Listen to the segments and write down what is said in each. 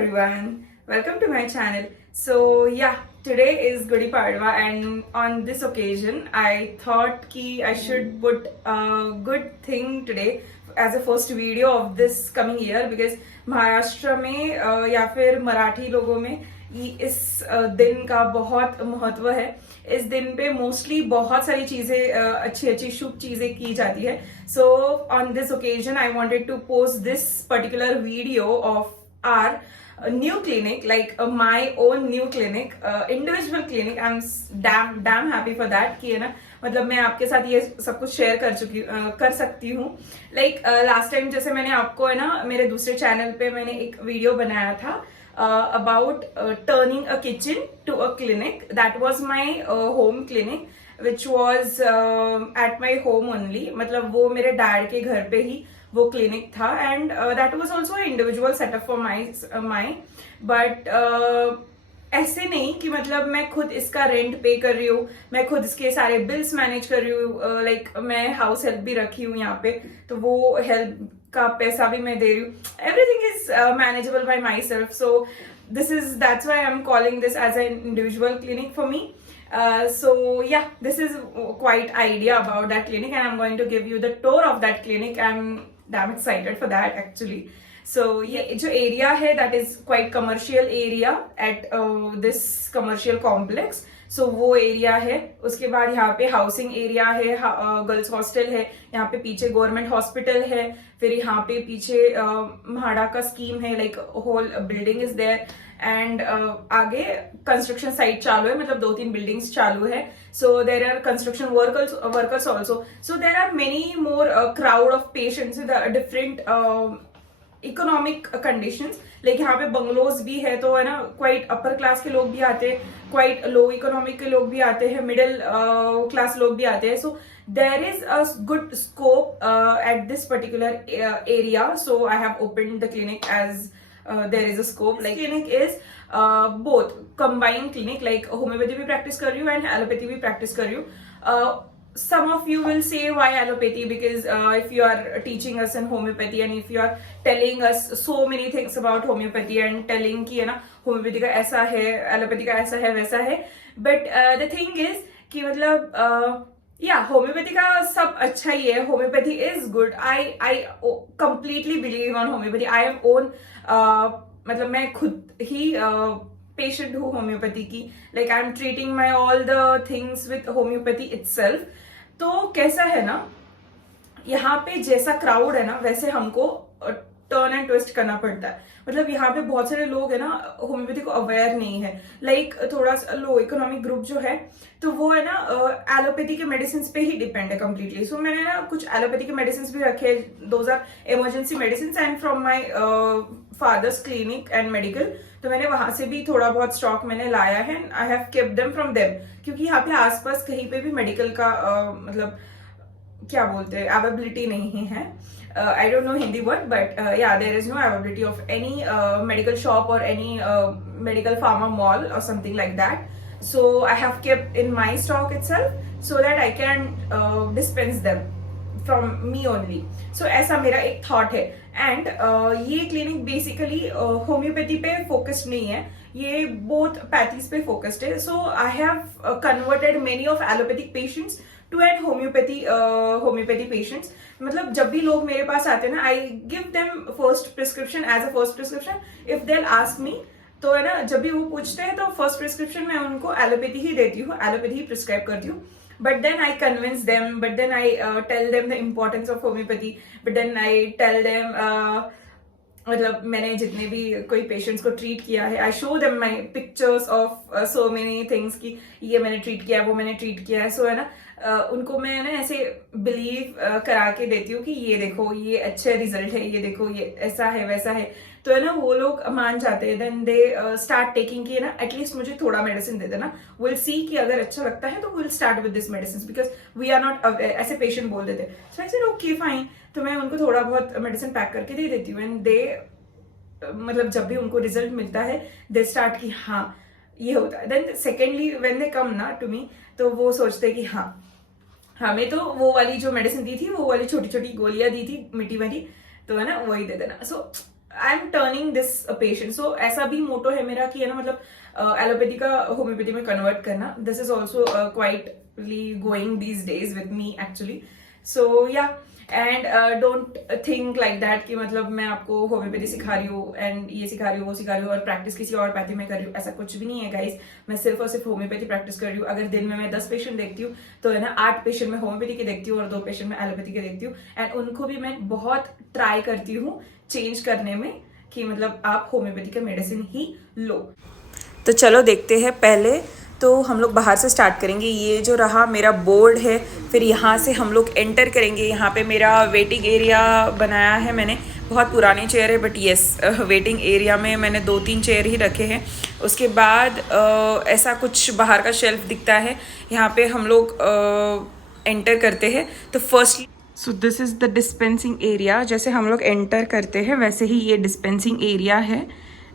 everyone, welcome to my channel. So yeah, today is Gudi Padwa and on this occasion I thought ki I should put a good thing today as a first video of this coming year because Maharashtra में या फिर मराठी लोगों में इस दिन का बहुत महत्व है. इस दिन पे मोस्टली बहुत सारी चीजें अच्छी अच्छी शुभ चीजें की जाती है. So on this occasion I wanted to post this particular video of our new clinic, like my own new clinic, individual clinic. I'm damn happy for that कि है ना, मतलब मैं आपके साथ ये सब कुछ शेयर कर सकती हूँ. लाइक लास्ट टाइम जैसे मैंने आपको है ना मेरे दूसरे चैनल पे मैंने एक वीडियो बनाया था about turning a kitchen to a clinic. That was my home clinic which was at my home only. मतलब वो मेरे डैड के घर पे ही वो क्लिनिक था and that was also individual setup for my but ऐसे नहीं कि मतलब मैं खुद इसका रेंट पे कर रही हूँ, मैं खुद इसके सारे बिल्स मैनेज कर रही हूँ. लाइक मैं हाउस हेल्प भी रखी हूँ यहाँ पे, तो वो हेल्प का पैसा भी मैं दे रही हूँ. Everything is manageable by myself. So that's why I am calling this as an individual clinic for me. So yeah, this is quite idea about that clinic and I'm going to give you the tour of that clinic. I'm damn excited for that actually. So ये जो area है that is quite commercial area at this commercial complex. So वो area है. उसके बाद यहाँ पे housing area है, गर्ल्स हॉस्टल है, यहाँ पे पीछे गवर्नमेंट हॉस्पिटल है, फिर यहाँ पे पीछे म्हाडा का स्कीम है, like whole building is there and आगे कंस्ट्रक्शन साइट चालू है, मतलब 2-3 बिल्डिंग्स चालू है. So there are construction workers also. So there are many more crowd of patients with different economic conditions. Like यहाँ पे बंगलोज भी है, तो है ना क्वाइट अपर क्लास के लोग भी आते हैं, क्वाइट लो इकोनॉमिक के लोग भी आते हैं, मिडिल क्लास लोग भी आते हैं. सो there is a good scope at this particular area. So I have opened the clinic as there is a scope. Like clinic is both combined clinic, like homeopathy भी practice कर रही हूँ and allopathy भी practice कर रही हूँ. Some of you will say why allopathy, because if you are teaching us in homeopathy and if you are telling us so many things about homeopathy and telling कि है ना homeopathy का ऐसा है, allopathy का ऐसा है वैसा है, but the thing is कि मतलब होम्योपैथी का सब अच्छा ही है. Homeopathy is good. I completely believe on homeopathy. I am own मतलब मैं खुद ही पेशेंट हूँ होम्योपैथी की. Like I am treating my all the things with homeopathy itself. तो कैसा है ना, यहाँ पे जैसा क्राउड है ना वैसे हमको टर्न एंड ट्विस्ट करना पड़ता है. मतलब यहाँ पे बहुत सारे लोग है ना होम्योपैथी को अवेयर नहीं है. लाइक थोड़ा सा लो इकोनॉमिक ग्रुप जो है, तो वो है ना एलोपैथी के मेडिसिन पे ही डिपेंड है कम्प्लीटली. सो मैंने ना कुछ एलोपैथी के मेडिसिन भी रखे. Those are emergency medicine and from my father's clinic and medical. तो मैंने वहां से भी थोड़ा बहुत स्टॉक मैंने लाया है. आई have kept them from them, क्योंकि यहाँ पे आसपास कहीं पे भी मेडिकल का मतलब क्या बोलते हैं अवेलेबिलिटी नहीं है. I don't know Hindi word, but yeah, there is no availability of any medical shop or any medical pharma mall or something like that. So I have kept in my stock itself so that I can dispense them from me only. So ऐसा मेरा एक thought है. And ये clinic basically homeopathy पे focused नहीं है, ये both pathies पे focused है. So I have converted many of allopathic patients to add homeopathy patients. मतलब जब भी लोग मेरे पास आते हैं ना, I give them first prescription as a first prescription. If they ask me, तो है ना जब भी वो पूछते हैं तो फर्स्ट प्रिस्क्रिप्शन मैं उनको एलोपैथी ही देती हूँ, एलोपैथी ही प्रिस्क्राइब करती हूँ. But then I convince them, but then I tell them the importance of homeopathy, but then I tell them मतलब मैंने जितने भी कोई पेशेंट्स को ट्रीट किया है, I show them my pictures of so many things कि ये मैंने ट्रीट किया है, वो मैंने ट्रीट किया है. सो है ना उनको मैं ना ऐसे बिलीव करा के देती हूँ कि ये देखो ये अच्छे रिजल्ट है, ये देखो ये ऐसा है वैसा है. तो है ना वो लोग मान जाते हैं. देन दे स्टार्ट टेकिंग कि ना एटलीस्ट मुझे थोड़ा मेडिसिन दे देना. विल सी कि अगर अच्छा लगता है तो will start with this medicine, because we are not aware. ऐसे पेशेंट बोल देते. So I said okay fine. तो मैं उनको थोड़ा बहुत मेडिसिन पैक करके दे देती हूँ. एंड दे मतलब जब भी उनको रिजल्ट मिलता है दे स्टार्ट कि हाँ ये होता है. देन सेकेंडली व्हेन दे कम ना टू मी, तो वो सोचते हैं कि हाँ हमें तो वो वाली जो मेडिसिन दी थी, वो वाली छोटी छोटी गोलियां दी थी मिट्टी वाली, तो है ना वही दे देना. So I am turning this patient. So ऐसा भी मोटो है मेरा कि है ना, मतलब एलोपैथी का होम्योपैथी में कन्वर्ट करना. This is also quietly going these days with me actually. So yeah, and don't think like that कि मतलब मैं आपको होम्योपैथी सिखा रही हूँ एंड ये सिखा रही हूँ वो सिखा रही हूँ और प्रैक्टिस किसी और पैथी में कर रही हूँ. ऐसा कुछ भी नहीं है गाइस. मैं सिर्फ और सिर्फ होम्योपैथी प्रैक्टिस कर रही हूँ. अगर दिन में मैं 10 पेशेंट देखती हूँ तो है ना 8 पेशेंट में होम्योपैथी के देखती हूँ और 2 पेशेंट में एलोपैथी के देखती हूँ. एंड उनको भी मैं बहुत ट्राई करती हूँ चेंज करने में कि मतलब आप होम्योपैथी का मेडिसिन ही लो. तो चलो देखते हैं. पहले तो हम लोग बाहर से स्टार्ट करेंगे. ये जो रहा मेरा बोर्ड है, फिर यहाँ से हम लोग एंटर करेंगे. यहाँ पे मेरा वेटिंग एरिया बनाया है मैंने. बहुत पुरानी चेयर है बट येस, वेटिंग एरिया में मैंने 2-3 चेयर ही रखे हैं. उसके बाद ऐसा कुछ बाहर का शेल्फ दिखता है. यहाँ पे हम लोग एंटर करते हैं. तो first so this is the dispensing area. जैसे हम लोग एंटर करते हैं वैसे ही ये डिस्पेंसिंग एरिया है.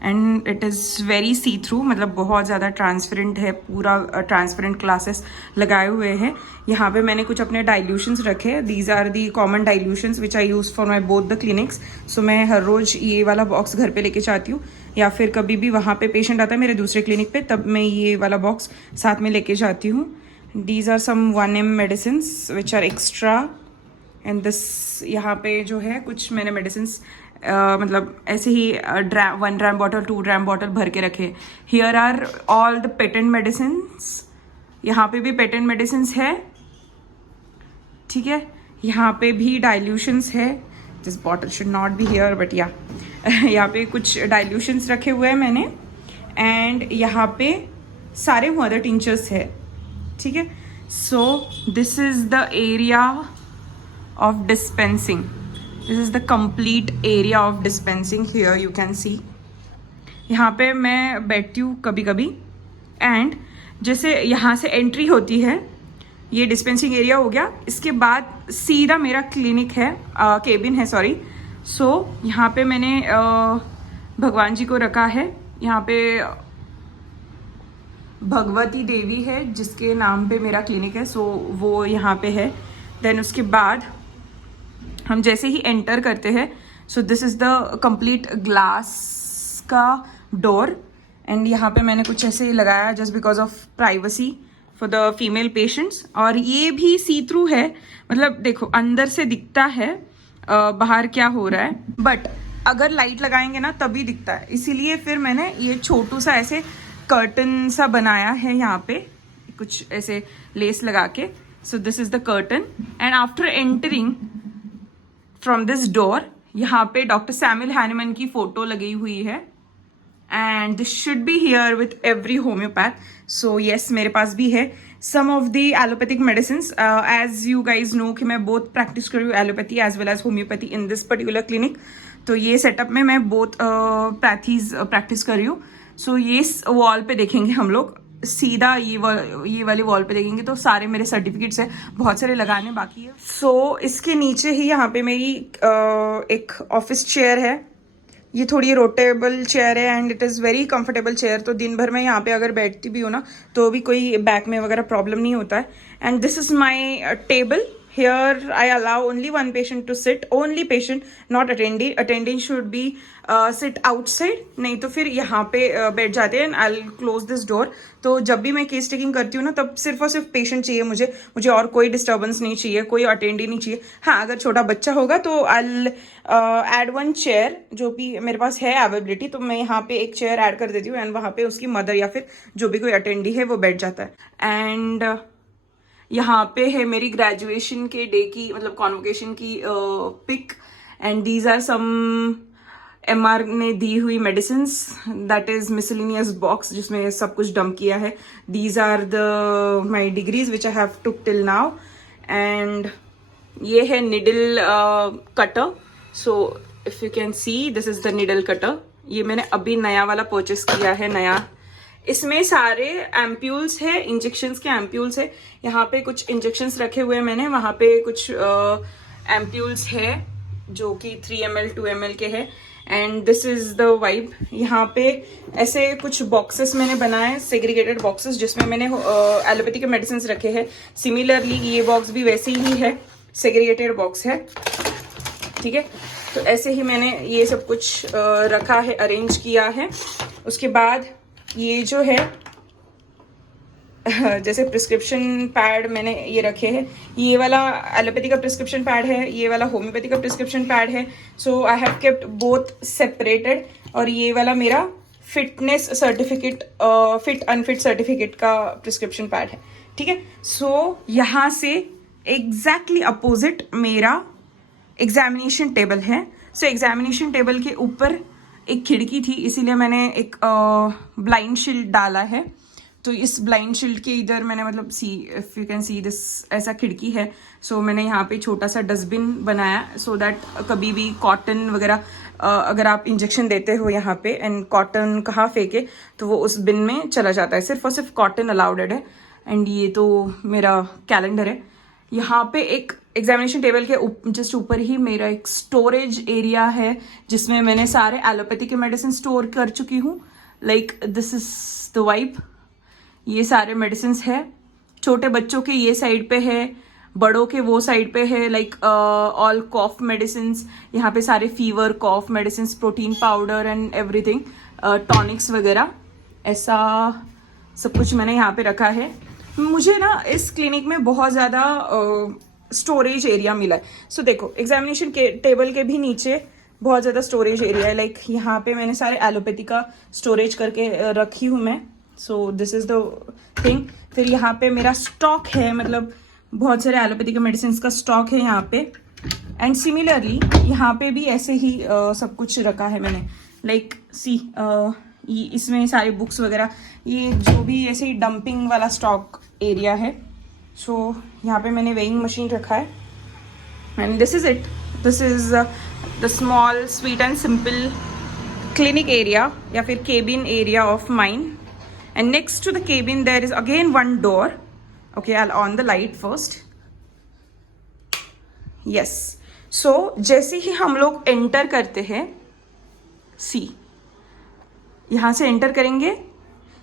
And it is very see through, मतलब बहुत ज़्यादा ट्रांसपेरेंट है. पूरा ट्रांसपेरेंट ग्लासेस लगाए हुए हैं. यहाँ पे मैंने कुछ अपने डाइल्यूशंस रखे. These are the common dilutions which I use for my both the clinics. सो मैं हर रोज़ ये वाला बॉक्स घर पे लेके जाती हूँ, या फिर कभी भी वहाँ पे पेशेंट आता है मेरे दूसरे क्लिनिक पे, तब मैं ये वाला बॉक्स साथ में लेके जाती हूँ. These are some 1M medicines which are extra. And this यहाँ पे जो है कुछ मैंने मेडिसिन्स मतलब ऐसे ही 1 ड्राम बॉटल 2 ड्राम बॉटल भर के रखे. Here are all the patent medicines. यहाँ पे भी पेटेंट मेडिसिन्स है, ठीक है. यहाँ पे भी डाइल्यूशंस है. This bottle should not be here but या यहाँ पे कुछ डाइल्यूशंस रखे हुए हैं मैंने. एंड यहाँ पे सारे मदर टिंचर्स है, ठीक है. सो this is the area of dispensing. This is the complete area of dispensing. Here you can see. यहाँ पे मैं बैठती हूँ कभी कभी. एंड जैसे यहाँ से एंट्री होती है, ये डिस्पेंसिंग एरिया हो गया. इसके बाद सीधा मेरा क्लिनिक है, केबिन है सॉरी. सो यहाँ पे मैंने भगवान जी को रखा है. यहाँ पे भगवती देवी है जिसके नाम पे मेरा क्लिनिक है. सो वो यहाँ पे है. देन उसके बाद हम जैसे ही एंटर करते हैं, सो this is the complete glass का डोर. एंड यहाँ पे मैंने कुछ ऐसे लगाया just because of privacy for the female patients. और ये भी सी थ्रू है, मतलब देखो अंदर से दिखता है बाहर क्या हो रहा है, बट अगर लाइट लगाएंगे ना तभी दिखता है. इसीलिए फिर मैंने ये छोटू सा ऐसे कर्टन सा बनाया है यहाँ पे, कुछ ऐसे लेस लगा के. So this is the curtain. And after entering from this door, यहाँ पे डॉक्टर सैमुअल हैनीमैन की फोटो लगी हुई है. And this should be here with every homeopath. So yes, मेरे पास भी है some of the allopathic medicine. As you guys know कि मैं बोथ प्रैक्टिस कर रही हूँ, allopathy as well as homeopathy in this particular clinic. तो ये सेटअप में मैं बोथ पैथीज प्रैक्टिस कर रही हूँ. सो ये वॉल पे देखेंगे हम लोग, सीधा ये वाली वॉल पे देखेंगे तो सारे मेरे सर्टिफिकेट्स है, बहुत सारे लगाने बाकी है. सो इसके नीचे ही यहाँ पे मेरी एक ऑफिस चेयर है. ये थोड़ी रोटेबल चेयर है and it is very comfortable chair. तो दिन भर में यहाँ पे अगर बैठती भी हूँ ना तो भी कोई बैक में वगैरह प्रॉब्लम नहीं होता है. And this is my table. Here I allow only one patient to sit, only patient, not attendee. Attending should be sit outside. नहीं तो फिर यहाँ पे बैठ जाते हैं. I'll close this door. तो जब भी मैं केस टेकिंग करती हूँ ना तब सिर्फ और सिर्फ पेशेंट चाहिए मुझे और कोई डिस्टर्बेंस नहीं चाहिए, कोई अटेंडी नहीं चाहिए. हाँ, अगर छोटा बच्चा होगा तो I'll add one chair, जो भी मेरे पास है अवेलेबिलिटी, तो मैं यहाँ पे एक चेयर ऐड कर देती हूँ. एंड वहाँ पे उसकी मदर या फिर जो भी कोई अटेंडी है वो बैठ जाता है. एंड यहाँ पे है मेरी ग्रेजुएशन के डे की, मतलब कॉन्वोकेशन की pic. And these are some MR ने दी हुई medicine. That is miscellaneous box जिसमें सब कुछ डंप किया है. These are the my degrees which I have took till now. And ये है needle cutter. So if you can see, this is the needle cutter. ये मैंने अभी नया वाला परचेस किया है, नया. इसमें सारे एम्प्यूल्स है, इंजेक्शंस के एम्प्यूल्स है. यहाँ पे कुछ इंजेक्शंस रखे हुए हैं मैंने, वहाँ पे कुछ एम्प्यूल्स है जो कि 3 ml 2 ml के है. And this is the vibe. यहाँ पे ऐसे कुछ बॉक्सेस मैंने बनाए, सेग्रीगेटेड बॉक्सेस, जिसमें मैंने एलोपैथी के मेडिसिन रखे हैं. सिमिलरली ये बॉक्स भी वैसे ही है, सेग्रीगेटेड बॉक्स है, ठीक है. तो ऐसे ही मैंने ये सब कुछ रखा है, अरेंज किया है। उसके बाद ये जो है जैसे प्रिस्क्रिप्शन पैड मैंने ये रखे हैं, ये वाला एलोपैथी का प्रिस्क्रिप्शन पैड है, ये वाला होम्योपैथी का प्रिस्क्रिप्शन पैड है। So I have kept both separated. और ये वाला मेरा fitness certificate, fit unfit certificate का प्रिस्क्रिप्शन पैड है, ठीक है। सो यहाँ से एग्जैक्टली अपोजिट मेरा एग्जामिनेशन टेबल है। सो एग्जामिनेशन टेबल के ऊपर एक खिड़की थी, इसीलिए मैंने एक ब्लाइंड शील्ड डाला है। तो इस ब्लाइंड शील्ड के इधर मैंने मतलब see if you can see this, ऐसा खिड़की है। सो मैंने यहाँ पे छोटा सा डस्टबिन बनाया सो दैट कभी भी कॉटन वगैरह अगर आप इंजेक्शन देते हो यहाँ पे एंड कॉटन कहाँ फेंके तो वो उस बिन में चला जाता है। सिर्फ और सिर्फ कॉटन अलाउड है। एंड ये तो मेरा कैलेंडर है। यहाँ पे एक एग्जामिनेशन टेबल के जस्ट ऊपर ही मेरा एक स्टोरेज एरिया है जिसमें मैंने सारे एलोपैथी के मेडिसिन स्टोर कर चुकी हूँ। Like this is the wipe, ये सारे मेडिसिन है। छोटे बच्चों के ये साइड पे है, बड़ों के वो साइड पे है। लाइक ऑल कॉफ मेडिसिन, यहाँ पे सारे fever cough medicine, protein powder and everything, tonics वगैरह, ऐसा सब कुछ मैंने यहाँ पे रखा है। मुझे ना इस क्लिनिक में बहुत ज़्यादा स्टोरेज एरिया मिला है। सो देखो एग्जामिनेशन के टेबल के भी नीचे बहुत ज़्यादा स्टोरेज एरिया है। लाइक यहाँ पे मैंने सारे एलोपैथी का स्टोरेज करके रखी हूँ मैं। सो दिस इज द थिंग। फिर यहाँ पे मेरा स्टॉक है, मतलब बहुत सारे एलोपैथी के मेडिसिन का स्टॉक है यहाँ पे। एंड सिमिलरली यहाँ पे भी ऐसे ही सब कुछ रखा है मैंने। लाइक सी इसमें सारे बुक्स वगैरह, ये जो भी ऐसे ही डंपिंग वाला स्टॉक एरिया है। सो यहाँ पे मैंने वेइंग मशीन रखा है। And this is it, this is the small sweet and simple clinic area या फिर cabin area of mine. And next to the cabin there is again one door. Okay, I'll on the light first. Yes. So जैसे ही हम लोग enter करते हैं, सी यहाँ से enter करेंगे,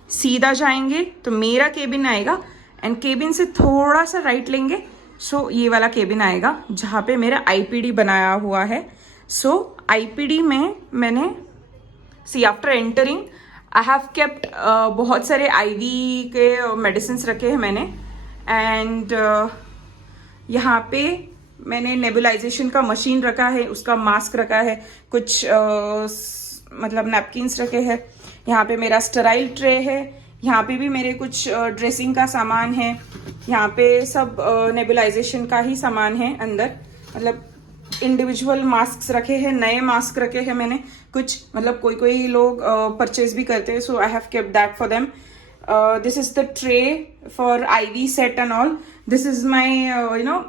सीधा जाएंगे तो मेरा केबिन आएगा। एंड केबिन से थोड़ा सा राइट लेंगे सो ये वाला केबिन आएगा जहाँ पे मेरा आईपीडी बनाया हुआ है। सो आईपीडी में मैंने see after entering I have kept बहुत सारे आईवी के मेडिसिन रखे हैं मैंने। एंड यहाँ पे मैंने नेबुलाइजेशन का मशीन रखा है, उसका मास्क रखा है, कुछ मतलब नैपकिन्स रखे हैं। यहाँ पे मेरा स्टेराइल ट्रे है, यहाँ पे भी मेरे कुछ ड्रेसिंग का सामान है। यहाँ पे सब नेबुलाइजेशन का ही सामान है अंदर, मतलब इंडिविजुअल मास्क रखे हैं, नए मास्क रखे हैं मैंने कुछ, मतलब कोई लोग परचेज भी करते हैं। So I have kept that for them. This is the tray for IV set and all. This is my you know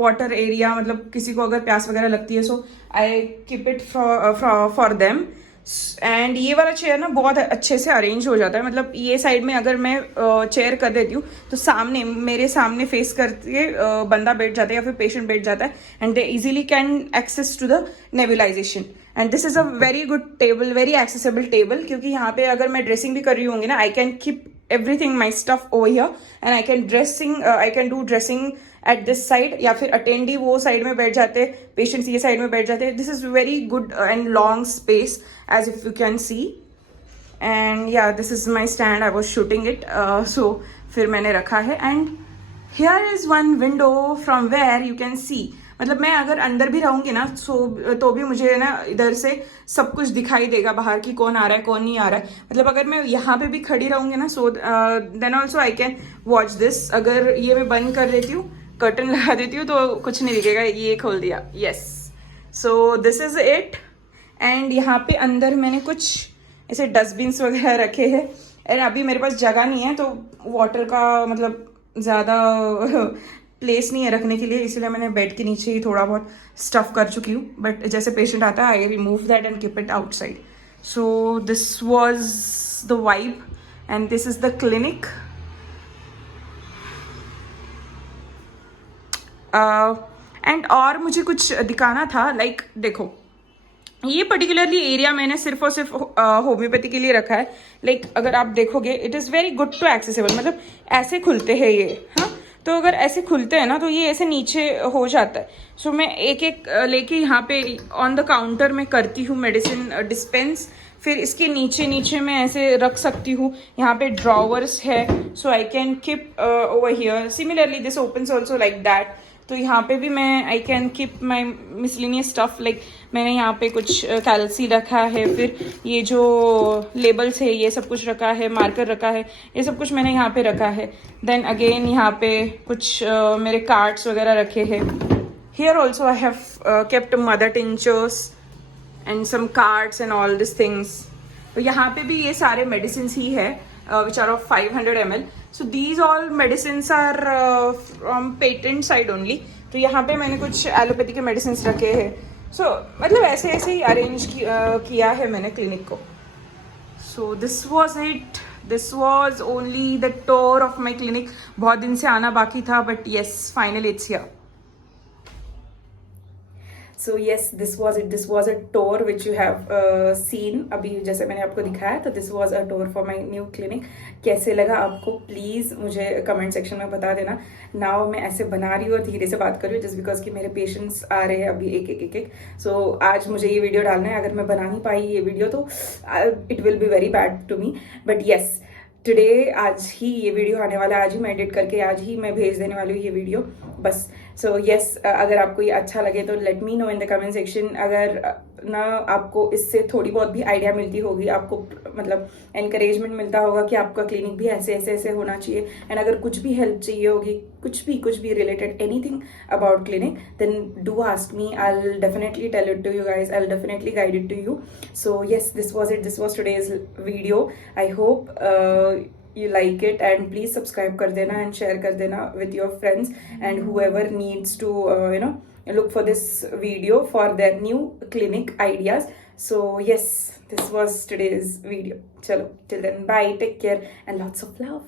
water area, मतलब किसी को अगर प्यास वगैरह लगती है so I keep it for them. And ये वाला चेयर ना बहुत अच्छे से अरेंज हो जाता है, मतलब ये साइड में अगर मैं चेयर कर देती हूँ तो सामने मेरे सामने फेस करके बंदा बैठ जाता है या फिर पेशेंट बैठ जाता है and they easily can access to the nebulization. And this is a very good table, very accessible table, क्योंकि यहाँ पे अगर मैं ड्रेसिंग भी कर रही होंगी ना, आई can keep everything my stuff over here and I can do dressing at this side, या फिर अटेंडी वो साइड में बैठ जाते, पेशेंट्स ये साइड में बैठ जाते। This is very good and long space as if you can see. And yeah this is my stand, I was shooting it. So फिर मैंने रखा है। And here is one window from where you can see, मतलब मैं अगर अंदर भी रहूंगी ना तो भी मुझे ना इधर से सब कुछ दिखाई देगा बाहर की, कौन आ रहा है कौन नहीं आ रहा है। मतलब अगर मैं यहाँ पे भी खड़ी रहूंगी ना so then also I can watch this. अगर ये मैं बंद कर देती हूँ, कर्टन लगा देती हूँ तो कुछ नहीं दिखेगा। ये खोल दिया, yes. So this is it. And यहाँ पे अंदर मैंने कुछ ऐसे डस्टबिन्स वगैरह रखे हैं। एंड अभी मेरे पास जगह नहीं है तो वाटर का मतलब ज़्यादा प्लेस नहीं है रखने के लिए, इसलिए मैंने बेड के नीचे ही थोड़ा बहुत स्टफ कर चुकी हूँ। बट जैसे पेशेंट आता है I remove that and keep it outside. So this was the vibe and this is the clinic. And और मुझे कुछ दिखाना था, लाइक देखो ये पर्टिकुलरली एरिया मैंने सिर्फ और सिर्फ होम्योपैथी के लिए रखा है। लाइक अगर आप देखोगे it is very good to accessible, मतलब ऐसे खुलते हैं ये, हाँ। तो अगर ऐसे खुलते हैं ना तो ये ऐसे नीचे हो जाता है. सो मैं एक एक लेके यहाँ पे ऑन द काउंटर में करती हूँ मेडिसिन डिस्पेंस. फिर इसके नीचे नीचे मैं ऐसे रख सकती हूँ. यहाँ पे ड्रॉवर्स है, so I can keep over here. Similarly this opens also like that. तो यहाँ पे भी मैं I can keep my miscellaneous stuff. Like मैंने यहाँ पे कुछ कैल्सी रखा है, फिर ये जो लेबल्स है ये सब कुछ रखा है, मार्कर रखा है, ये सब कुछ मैंने यहाँ पे रखा है. देन अगेन यहाँ पे कुछ मेरे कार्ड्स वगैरह रखे हैं. Here also I have kept mother tinctures and some cards and all this things. तो यहाँ पे भी ये सारे मेडिसिन ही है which are of 500 ml. So these all medicines are from patent side only. तो यहाँ पे मैंने कुछ एलोपैथी के मेडिसिन रखे हैं. सो मतलब ऐसे ऐसे ही अरेंज किया है मैंने क्लिनिक को. So this was it. This was only the tour of my clinic. बहुत दिन से आना बाकी था, but yes finally it's here. So yes, this was it. This was a tour which you have seen. अभी जैसे मैंने आपको दिखाया, तो this was a tour for my new clinic. कैसे लगा आपको प्लीज़ मुझे कमेंट सेक्शन में बता देना. नाउ मैं ऐसे बना रही हूँ और धीरे से बात कर रही हूँ जस्ट बिकॉज कि मेरे पेशेंट्स आ रहे हैं अभी एक एक एक एक. सो आज मुझे ये वीडियो डालना है. अगर मैं बना नहीं पाई ये वीडियो तो it will be very bad to me. But yes, today आज ही ये वीडियो आने वाला है. आज ही मैं एडिट करके आज ही मैं भेज देने वाली हूँ ये वीडियो बस. सो येस, अगर आपको ये अच्छा लगे तो let me know in the comment section. अगर ना आपको इससे थोड़ी बहुत भी आइडिया मिलती होगी, आपको मतलब एनकरेजमेंट मिलता होगा कि आपका क्लिनिक भी ऐसे ऐसे ऐसे होना चाहिए, एंड अगर कुछ भी हेल्प चाहिए होगी, कुछ भी related anything about clinic, then do ask me. I will definitely tell it to you guys. I will definitely guide it to you. So yes, this was it. This was today's video. I hope you like it, and please subscribe कर देना and share कर देना with your friends and whoever needs to look for this video for their new clinic ideas. So yes, this was today's video. Chalo, till then, bye, take care and lots of love.